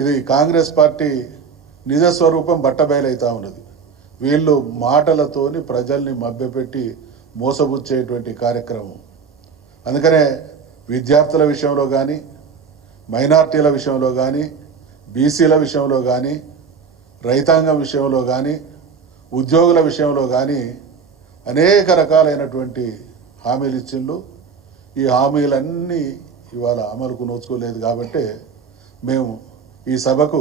ఇది కాంగ్రెస్ పార్టీ నిజస్వరూపం బట్టబయలైతా ఉన్నది. వీళ్ళు మాటలతోని ప్రజల్ని మభ్యపెట్టి మోసబుచ్చేటువంటి కార్యక్రమం. అందుకనే విద్యార్థుల విషయంలో కానీ, మైనార్టీల విషయంలో కానీ, బీసీల విషయంలో కానీ, రైతాంగం విషయంలో కానీ, ఉద్యోగుల విషయంలో కానీ అనేక రకాలైనటువంటి హామీలు ఇచ్చిండ్రు. ఈ హామీలన్నీ ఇవాళ అమలుకు నోచుకోలేదు. కాబట్టి మేము ఈ సభకు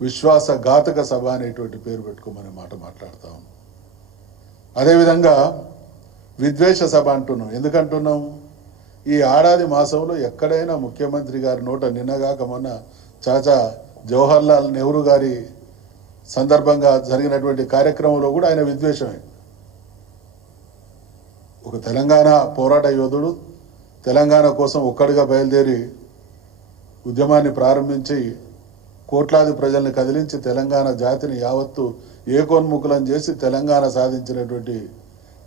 విశ్వాసఘాతక సభ అనేటువంటి పేరు పెట్టుకోమనే మాట మాట్లాడతాం. అదేవిధంగా విద్వేష సభ అంటున్నాం. ఎందుకంటున్నాం? ఈ ఏడాది మాసంలో ఎక్కడైనా ముఖ్యమంత్రి గారి నోట నిన్నగాక మొన్న చాచా జవహర్లాల్ నెహ్రూ గారి సందర్భంగా జరిగినటువంటి కార్యక్రమంలో కూడా ఆయన విద్వేషమే. ఒక తెలంగాణ పోరాట యోధుడు తెలంగాణ కోసం ఒక్కడిగా బయలుదేరి ఉద్యమాన్ని ప్రారంభించి కోట్లాది ప్రజల్ని కదిలించి తెలంగాణ జాతిని యావత్తు ఏకోన్ముఖులను చేసి తెలంగాణ సాధించినటువంటి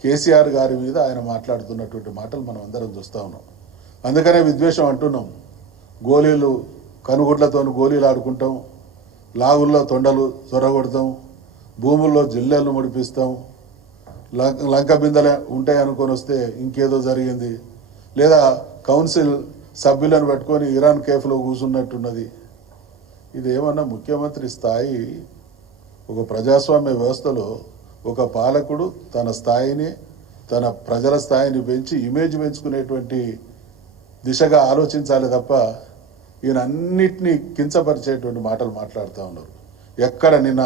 కేసీఆర్ గారి మీద ఆయన మాట్లాడుతున్నటువంటి మాటలు మనం అందరం చూస్తూ ఉన్నాం. అందుకనే విద్వేషం అంటున్నాం. గోళీలు కనుగుడ్లతో గోళీలు ఆడుకుంటాం, లాగుల్లో తొండలు చొరగొడతాం, భూముల్లో జిల్లెలు ముడిపిస్తాం, లంక బిందెలు ఉంటాయి అనుకొని వస్తే ఇంకేదో జరిగింది, లేదా కౌన్సిల్ సభ్యులను పెట్టుకొని ఇరాన్ కేఫ్లో కూర్చున్నట్టున్నది. ఇదేమన్నా ముఖ్యమంత్రి స్థాయి? ఒక ప్రజాస్వామ్య వ్యవస్థలో ఒక పాలకుడు తన స్థాయిని, తన ప్రజల స్థాయిని పెంచి ఇమేజ్ పెంచుకునేటువంటి దిశగా ఆలోచించాలి తప్ప ఈయన అన్నిటినీ కించపరిచేటువంటి మాటలు మాట్లాడుతూ ఉన్నారు. ఎక్కడ నిన్న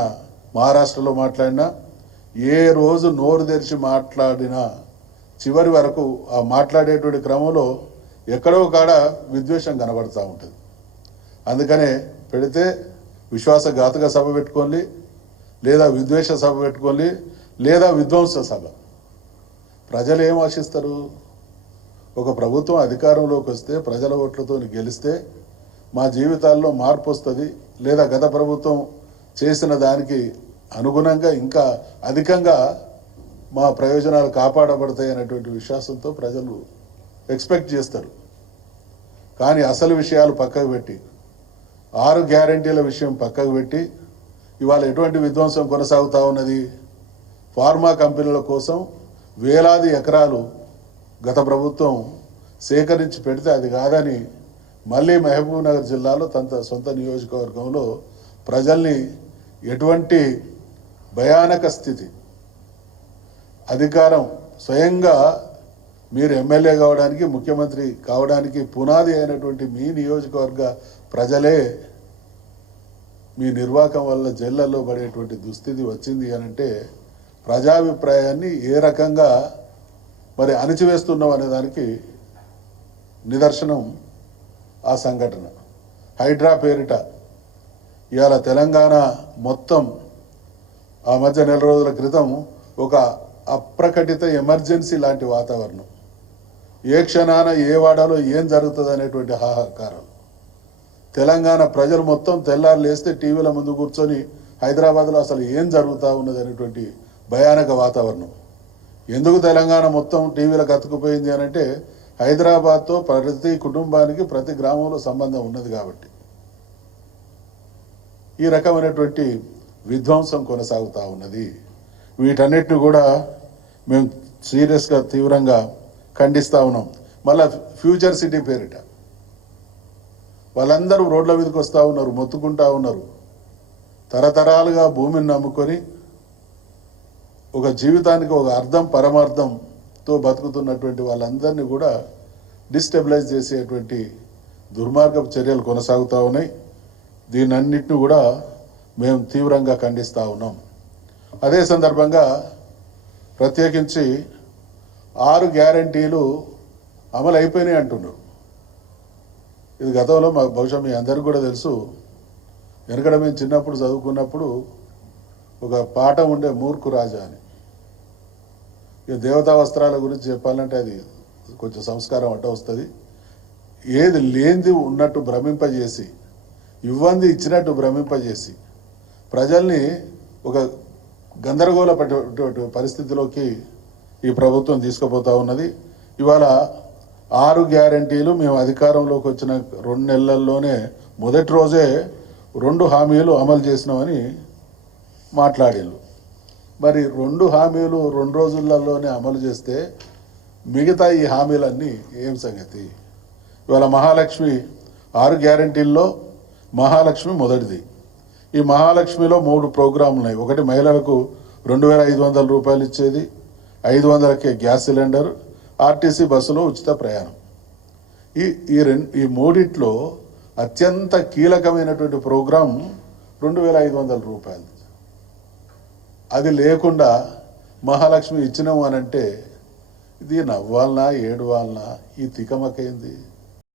మహారాష్ట్రలో మాట్లాడినా, ఏ రోజు నోరు తెరిచి మాట్లాడినా చివరి వరకు ఆ మాట్లాడేటువంటి క్రమంలో ఎక్కడో కాడ విద్వేషం కనబడుతూ ఉంటుంది. అందుకనే పెడితే విశ్వాసఘాతక సభ పెట్టుకోండి, లేదా విద్వేష సభ పెట్టుకోండి, లేదా విధ్వంస సభ. ప్రజలు ఏం ఆశిస్తారు? ఒక ప్రభుత్వం అధికారంలోకి వస్తే ప్రజల ఓట్లతో గెలిస్తే మా జీవితాల్లో మార్పు వస్తుంది, లేదా గత ప్రభుత్వం చేసిన దానికి అనుగుణంగా ఇంకా అధికంగా మా ప్రయోజనాలు కాపాడబడతాయి అనేటువంటి విశ్వాసంతో ప్రజలు ఎక్స్పెక్ట్ చేస్తారు. కానీ అసలు విషయాలు పక్కకు పెట్టి, 6 గ్యారంటీల విషయం పక్కకు పెట్టి ఇవాళ ఎటువంటి విధ్వంసం కొనసాగుతూ ఉన్నది? ఫార్మా కంపెనీల కోసం వేలాది ఎకరాలు గత ప్రభుత్వం సేకరించి పెడితే అది కాదని మళ్ళీ మహబూబ్ నగర్ జిల్లాలో తన సొంత నియోజకవర్గంలో ప్రజల్ని ఎటువంటి భయానక స్థితి, అధికారం స్వయంగా మీరు ఎమ్మెల్యే కావడానికి, ముఖ్యమంత్రి కావడానికి పునాది అయినటువంటి మీ నియోజకవర్గ ప్రజలే మీ నిర్వాహకం వల్ల జైళ్లలో పడేటువంటి దుస్థితి వచ్చింది అనంటే ప్రజాభిప్రాయాన్ని ఏ రకంగా మరి అణిచివేస్తున్నాం అనే దానికి నిదర్శనం ఆ సంఘటన. హైడ్రా పేరిట ఇవాళ తెలంగాణ మొత్తం ఆ మధ్య నెల రోజుల క్రితం ఒక అప్రకటిత ఎమర్జెన్సీ లాంటి వాతావరణం. ఏ క్షణాన ఏ వాడాలో ఏం జరుగుతుంది అనేటువంటి హాహాకారం. తెలంగాణ ప్రజలు మొత్తం తెల్లారు లేస్తే టీవీల ముందు కూర్చొని హైదరాబాద్లో అసలు ఏం జరుగుతూ ఉన్నది అనేటువంటి భయానక వాతావరణం. ఎందుకు తెలంగాణ మొత్తం టీవీలకు అతుకుపోయింది అనంటే హైదరాబాద్తో ప్రతి కుటుంబానికి, ప్రతి గ్రామంలో సంబంధం ఉన్నది కాబట్టి. ఈ రకమైనటువంటి విధ్వంసం కొనసాగుతూ ఉన్నది. వీటన్నిటిని కూడా మేము సీరియస్గా తీవ్రంగా ఖండిస్తూ ఉన్నాం. మళ్ళా ఫ్యూచర్ సిటీ పేరిట వాళ్ళందరూ రోడ్ల మీదకి వస్తూ ఉన్నారు, మొత్తుకుంటూ ఉన్నారు. తరతరాలుగా భూమిని నమ్ముకొని ఒక జీవితానికి ఒక అర్థం పరమార్థంతో బతుకుతున్నటువంటి వాళ్ళందరినీ కూడా డిస్టెబిలైజ్ చేసేటువంటి దుర్మార్గపు చర్యలు కొనసాగుతూ ఉన్నాయి. దీనన్నిటిని కూడా మేము తీవ్రంగా ఖండిస్తూ ఉన్నాం. అదే సందర్భంగా ప్రత్యేకించి 6 గ్యారంటీలు అమలు అయిపోయినాయి అంటున్నారు. ఇది గతంలో బహుశా మీ అందరికీ కూడా తెలుసు. వెనకడ మేము చిన్నప్పుడు చదువుకున్నప్పుడు ఒక పాఠం ఉండే, మూర్ఖు రాజా అని. ఇక దేవతా వస్త్రాల గురించి చెప్పాలంటే అది కొంచెం సంస్కారం అడ్డ వస్తుంది. ఏది లేనిది ఉన్నట్టు భ్రమింపజేసి, ఇవ్వంది ఇచ్చినట్టు భ్రమింపజేసి ప్రజల్ని ఒక గందరగోళ పరిస్థితిలోకి ఈ ప్రభుత్వం తీసుకుపోతూ ఉన్నది. ఇవాళ 6 గ్యారంటీలు మేము అధికారంలోకి వచ్చిన 2 నెలల్లోనే మొదటి రోజే 2 హామీలు అమలు చేసినామని మాట్లాడారు. మరి 2 హామీలు 2 రోజులలోనే అమలు చేస్తే మిగతా ఈ హామీలన్నీ ఏం సంగతి? ఇవాళ మహాలక్ష్మి 6 గ్యారంటీల్లో మహాలక్ష్మి మొదటిది. ఈ మహాలక్ష్మిలో 3 ప్రోగ్రాంలు ఉన్నాయి. ఒకటి మహిళలకు 2500 రూపాయలు ఇచ్చేది, 500కే గ్యాస్ సిలిండర్, ఆర్టీసీ బస్సులో ఉచిత ప్రయాణం. ఈ మూడిట్లో అత్యంత కీలకమైనటువంటి ప్రోగ్రాం 2500 రూపాయలు. అది లేకుండా మహాలక్ష్మి ఇచ్చినాము అని అంటే ఇది నవ్వాలనా ఏడవాలనా? ఈ తికమకైంది.